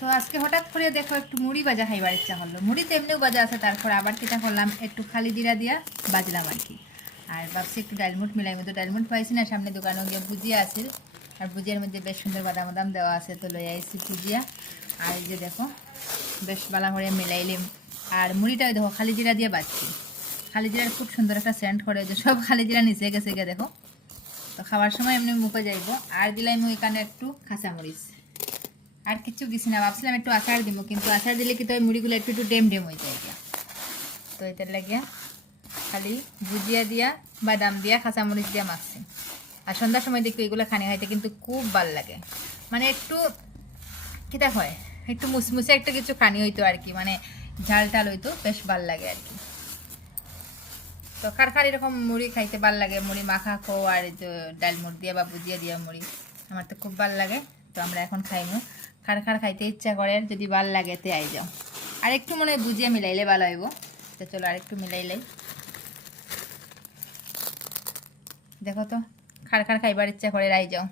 তো আজকে হঠাৎ করে দেখো একটু মুড়ি ভাজা খাইবার ইচ্ছা করলো। মুড়ি তো এমনিও ভাজা আছে, তারপর আবার কিটা করলাম, একটু খালি জিরা দিয়া বাজলাম আর কি। আর ভাবছি একটু ডালমুট মিলাই, মতো ডালমুট পাইছি না, সামনে দোকানে গিয়ে ভুজিয়া আছে। আর ভুজিয়ার মধ্যে বেশ সুন্দর বাদাম বাদাম দেওয়া আছে, তো লই আইছি ভুজিয়া। আর এই যে দেখো বেশ বালা করে মিলাইলাম। আর মুড়িটাও দেখো খালি জিরা দিয়ে বাজছি। খালি জিরার খুব সুন্দর একটা সেন্ট করে, যে সব খালি জিরা নিচে গেছে গিয়ে দেখো। তো খাওয়ার সময় এমনি মুখে যাইব। আর দিলাম এখানে একটু কাঁচামরিচ, আর কিছু দিছি না। ভাবছিলাম একটু আচার দিব, কিন্তু আচার দিলে কিন্তু ওই মুড়িগুলো একটু একটু ডেম ডেম হয়ে যায় গিয়া। তো এটার লাগিয়া খালি ভুজিয়া দিয়া বাদাম দিয়া কাঁচামরিচ দিয়া মাখছি। আর সন্ধ্যার সময় দেখি এগুলো খানি খাইতে কিন্তু খুব ভাল লাগে। মানে একটু কিতা হয়, একটু মুসমুসে একটা কিছু খানি হইতো আর কি, মানে ঝাল টাল হইতো, বেশ ভাল লাগে আর কি। তো কার কার এরকম মুড়ি খাইতে ভাল লাগে, মুড়ি মাখা খো আর এই যে ডাল মুড় দিয়া বা ভুজিয়া দিয়া মুড়ি, আমার তো খুব ভাল লাগে। তো আমরা এখন খাইমু। কার কার খাইতে ইচ্ছা করে, যদি ভাল লাগে তে আই যাও। আর একটু মনে হয় ভুজিয়া মিলাইলে ভালো হইব। তো চলো আর একটু মিলাইলাই। দেখো তো কার কার খাইবার ইচ্ছা করে, আই যাও।